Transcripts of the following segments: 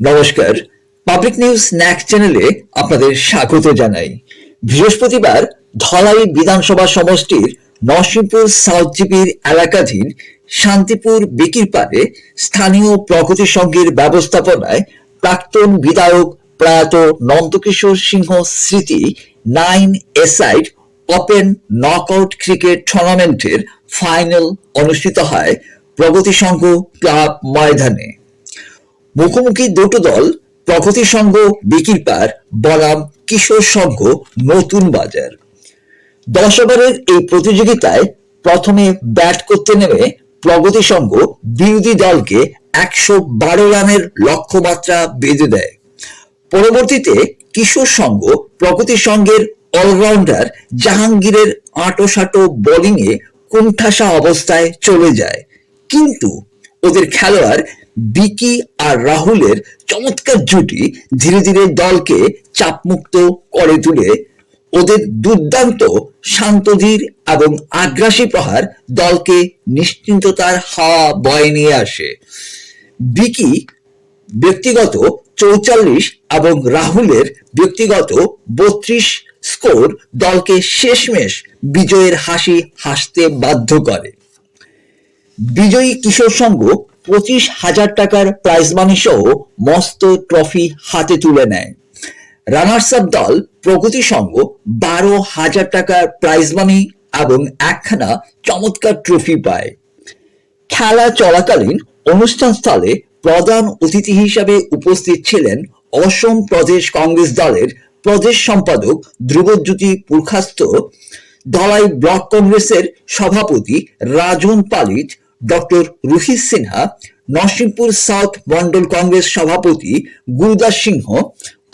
নমস্কার, public news ন্যাক চ্যানেলে আপনাদের স্বাগত জানাই। বৃহস্পতিবার ধলাই বিধানসভা সমষ্টির নরসিংপুর সাউথ জিপির এলাকাধীন শান্তিপুর বিকিরপাড়ে স্থানীয় প্রগতি সংঘের ব্যবস্থাপনায় প্রাক্তন বিধায়ক প্রয়াত নন্দকিশোর সিংহ স্মৃতি 9 এ-সাইড ওপেন নকআউট ক্রিকেট টুর্নামেন্টের ফাইনাল অনুষ্ঠিত হয় প্রগতি সংঘ ক্লাব ময়দানে। মুখোমুখি দুটো দল প্রগতি সংঘ বিকিরপাড় বনাম কিশোর সংঘ নতুন বাজার। 10 ওভারের এই প্রতিযোগিতায় প্রথমে ব্যাট করতে নেমে প্রগতি সংঘ বিরোধী দলকে 112 রানের লক্ষ্যমাত্রা বেঁধে দেয়। পরবর্তীতে কিশোর সংঘ প্রগতি সংঘের অলরাউন্ডার জাহাঙ্গীরের আঁটোসাঁটো বোলিংয়ে কোণঠাসা অবস্থায় চলে যায়, কিন্তু ওদের খেলোয়াড় বিকি আর রাহুলের চমৎকার জুটি ধীরে ধীরে দলকে চাপমুক্ত করে তুলে ওদের দুর্দান্ত শান্তধীর এবং আগ্রাসী প্রহার দলকে নিশ্চিন্ততার হাওয়া বয়ে নিয়ে আসে। বিকি ব্যক্তিগত 44 এবং রাহুলের ব্যক্তিগত 32 স্কোর দলকে শেষমেশ বিজয়ের হাসি হাসতে বাধ্য করে। বিজয়ী কিশোর সংঘ 25,000 টাকার প্রাইজ মানি সহ মস্ত ট্রফি হাতে তুলে নেয়। রানার্স আপ দল প্রগতি সংঘ 12,000 টাকার প্রাইজ মানি এবং একখানা চমৎকার ট্রফি পায়। খেলা চলাকালীন অনুষ্ঠান স্থলে প্রধান অতিথি হিসাবে উপস্থিত ছিলেন অসম প্রদেশ কংগ্রেস দলের প্রদেশ সম্পাদক ধ্রুবজ্যোতি পুরকাস্ত, ধলাই ব্লক কংগ্রেসের সভাপতি রাজন পালিত, ডক্টর রোহিত সিনহা, নরসিংপুর সাউথ মন্ডল কংগ্রেস সভাপতি গুরুদাস সিংহ,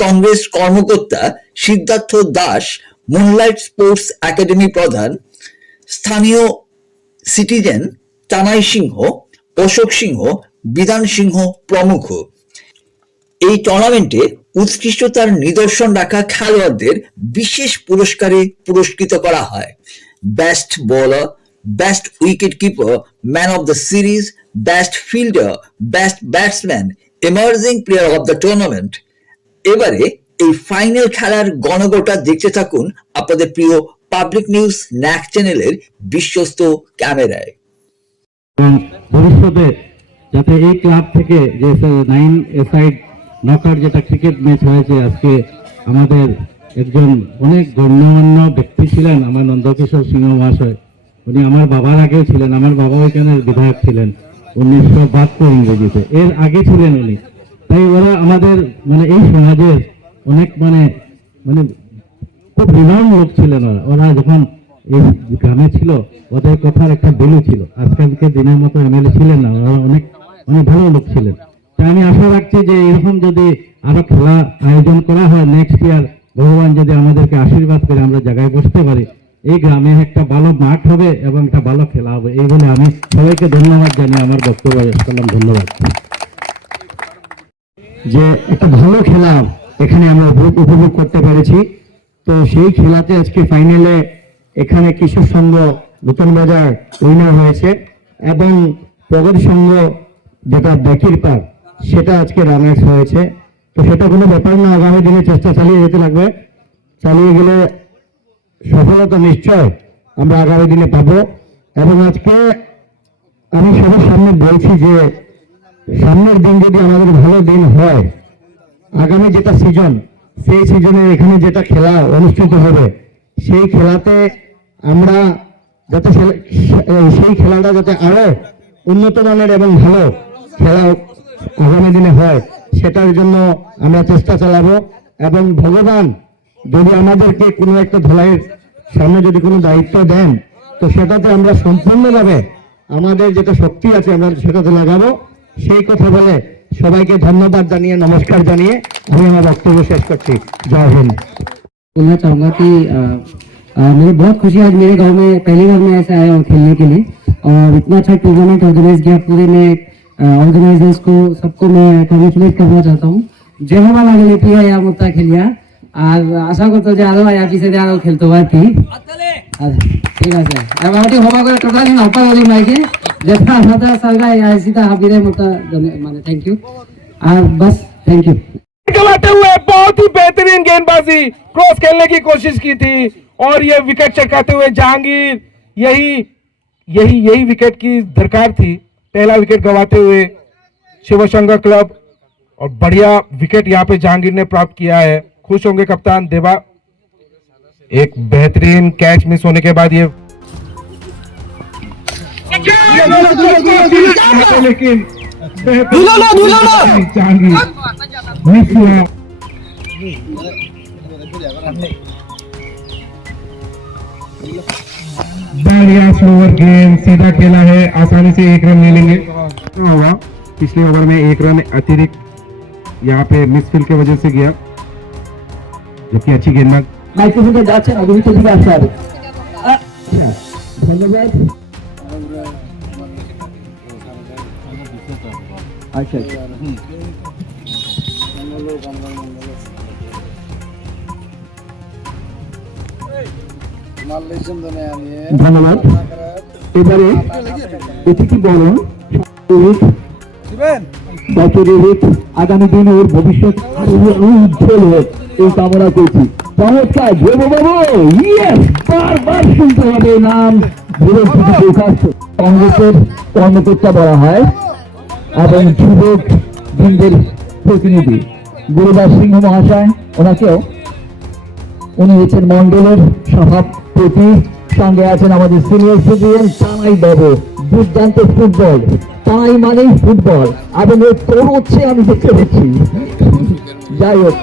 কংগ্রেস কর্মকর্তা Siddharth Das, moonlight sports academy প্রধান, স্থানীয় সিটিজেন টানাই সিংহ, অশোক সিংহ, বিধান সিংহ প্রমুখ। এই টুর্নামেন্টে উৎকৃষ্টতার নিদর্শন রাখা খেলোয়াড়দের বিশেষ পুরস্কারে পুরস্কৃত করা হয়। Best bowler, best wicket keeper, man of the series, best fielder, best batsman, emerging player of the tournament. এবারে এই ফাইনাল খেলার গণগোটা দেখতে থাকুন আপনাদের প্রিয় পাবলিক নিউজ ন্যাক চ্যানেলের বিশ্বস্ত ক্যামেরায়। ভবিষ্যতে যাতে এই ক্লাব থেকে যে 9 এ-সাইড নকআউট যেটা ক্রিকেট ম্যাচ হয়েছে, আজকে আমাদের একজন অনেক গণ্যমান্য ব্যক্তি ছিলেন আমার নন্দকিশোর সিংহ মহাশয়। উনি আমার বাবার আগেও ছিলেন, আমার বাবা এখানের বিধায়ক ছিলেন 1972 ইংরেজিতে, এর আগে ছিলেন উনি। তাই ওরা আমাদের এই সমাজের অনেক খুব রিনাউন্ড লোক ছিলেন। ওরা যখন এই গ্রামে ছিল ওদের কথার একটা ভ্যালু ছিল। আজকালকে দিনের মতো এমএলএ ছিলেন না, ওরা অনেক ভালো লোক ছিলেন। তাই আমি আশা রাখছি যে এরকম যদি আরো খেলা আয়োজন করা হয় নেক্সট ইয়ার, ভগবান যদি আমাদেরকে আশীর্বাদ করে আমরা জায়গায় বসতে পারি, এই গ্রামে একটা ভালো মাঠ হবে এবং একটা ভালো খেলা হবে। এই বলে আমি সবাইকে ধন্যবাদ জানিয়ে আমার বক্তব্য শেষ করলাম। ধন্যবাদ। যে একটা ভালো খেলা এখানে আমরা উপভোগ করতে পেরেছি। তো সেই খেলাতে আজকে ফাইনালে এখানে কিশোর সংঘ নতুন বাজার উইনার হয়েছে এবং প্রগতি সংঘ যেটা বিকিরপাড় সেটা আজকে রানার্স হয়েছে। তো সেটা কোনো ব্যাপার না, আগামী দিনে চেষ্টা চালিয়ে যেতে লাগবে। চালিয়ে গেলে সফলতা নিশ্চয় আমরা আগামী দিনে পাবো। এবং আজকে আমি সবার সামনে বলছি যে সামনের দিন যদি আমাদের ভালো দিন হয়, আগামী যেটা সিজন, সেই সিজনে এখানে যেটা খেলা অনুষ্ঠিত হবে, সেই খেলাতে আমরা যাতে সেই খেলাটা যাতে আরো উন্নত মানের এবং ভালো খেলা আগামী দিনে হয়, সেটার জন্য আমরা চেষ্টা চালাবো। এবং ভগবান যদি আমাদেরকে কোনো একটা ধলাইয়ের সামনে যদি কোনো দায়িত্ব দেন, তো সেটাতে আমরা সম্পূর্ণভাবে আমাদের যেটা শক্তি আছে আমরা সেটাতে লাগাবো। সেই কথা বলে সবাইকে ধন্যবাদ জানিয়ে নমস্কার জানিয়ে আমি আমার বক্তব্য শেষ করছি। জয় हिंद। बोलना चाहूँगा कि मुझे बहुत खुशी आज मेरे गांव में पहली बार मैं ऐसे आया हूँ खेलने के लिए, और इतना अच्छा टूर्नामेंट ऑर्गेनाइज किया पूरे में ऑर्गेनाइजर्स को सबको मैं कॉन्ग्रेचुलेट करना चाहता हूँ। যে হবা লাগলে প্রিয় ইয়া মুতা খেলিয়া আর আশা করতে যে আরো আয়া পিছে আরো খেলতে পারতি। ঠিক আছে, এবার ওটি হবা করে টোটালি হপা বলি মাইকে যেটা আমাদের সরকার আইসিতা হাবিরে মুতা থ্যাংক ইউ। আর বাস थैंक यू। गवाते हुए बहुत ही बेहतरीन गेंदबाजी, क्रॉस खेलने की कोशिश की थी और ये विकेट चटकाते हुए जहांगीर, यही विकेट की दरकार थी। पहला विकेट गवाते हुए शिवशंकर क्लब और बढ़िया विकेट यहाँ पे जहांगीर ने प्राप्त किया है। खुश होंगे कप्तान देवा। एक बेहतरीन कैच मिस होने के बाद ये लेकिन जहांगीर मिस हुआ। बढ़िया स्लोअर गेम, सीधा खेला है, आसानी से 1 रन ले लेंगे। होगा पिछले ओवर में 1 रन अतिरिक्त यहाँ पे मिसफील्ड की वजह से गया, जबकि अच्छी गेंदबाज। মাইক্রোফোনটা যাচ্ছে না, তুমি তো দিকে আসতে হবে। আচ্ছা, ধন্যবাদ। আচ্ছা ধন্যবাদ। এবারে অতিথি বরণ আগামী দিনে ওর ভবিষ্যৎ আরো উজ্জ্বল হোক এই কামনা করছি। চমৎকার জৈব বাবু, ইয়েস, বারবার শুনতে হবে নাম। কংগ্রেসের কর্মকর্তা বলা হয় এবং যুবক বৃন্দের প্রতিনিধি গুরুদাস সিংহ মহাশয়, ওনাকেও, উনি হচ্ছেন মন্ডলের সভাপতি। সঙ্গে আছেন আমাদের সিনিয়র সিটিজেন তানাই বাবু। দুর্দান্ত ফুটবল, তাই মানেই ফুটবল, এবং ওই তোর হচ্ছে আমি দেখতে পাচ্ছি। যাই হোক,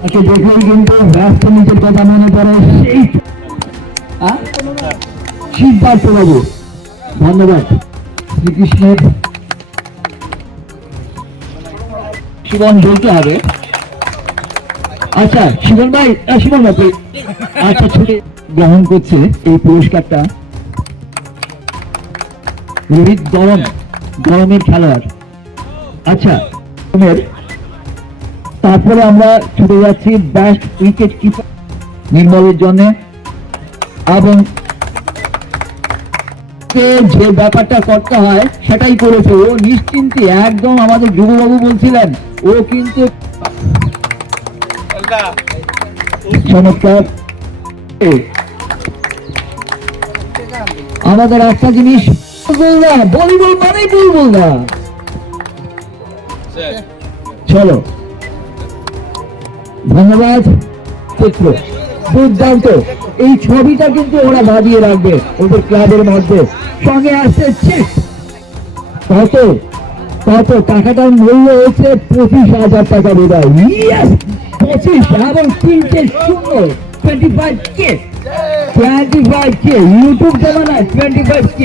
তাকে দেখলেই কিন্তু ব্যস্ত নিজের কথা মনে পড়ে সেই সিদ্ধার্থ বাবু। ধন্যবাদ। শ্রীকৃষ্ণের শিবন বলতে হবে। আচ্ছা শিবন ভাই, শিবন ভাই, আচ্ছা ছুটে গ্রহণ করছে এই পুরস্কারটা রোহিত গরমের খেলোয়াড়। আচ্ছা, তারপরে আমরা ছুটে যাচ্ছি বেস্ট উইকেট কিপার নির্মলের জন্য। এবং যে ব্যাপারটা করতে হয় সেটাই করেছে ও নিশ্চিন্তে, একদম আমাদের যুববাবু বলছিলেন, ও কিন্তু চমৎকার। আমাদের একটা জিনিস ভলিবল মানে বলবল না। চলো, ধন্যবাদ পুত্র, দুর্দান্ত। এই ছবিটা কিন্তু ওরা বাঁধিয়ে রাখবে ওদের ক্লাবের মধ্যে। সঙ্গে আসছে চেক। কত টাকাটার মূল্য হচ্ছে 25,000 টাকা বোধহয়। 25 এবং 3 শূন্য, 25K। ইউটিউব জামানায় 25K।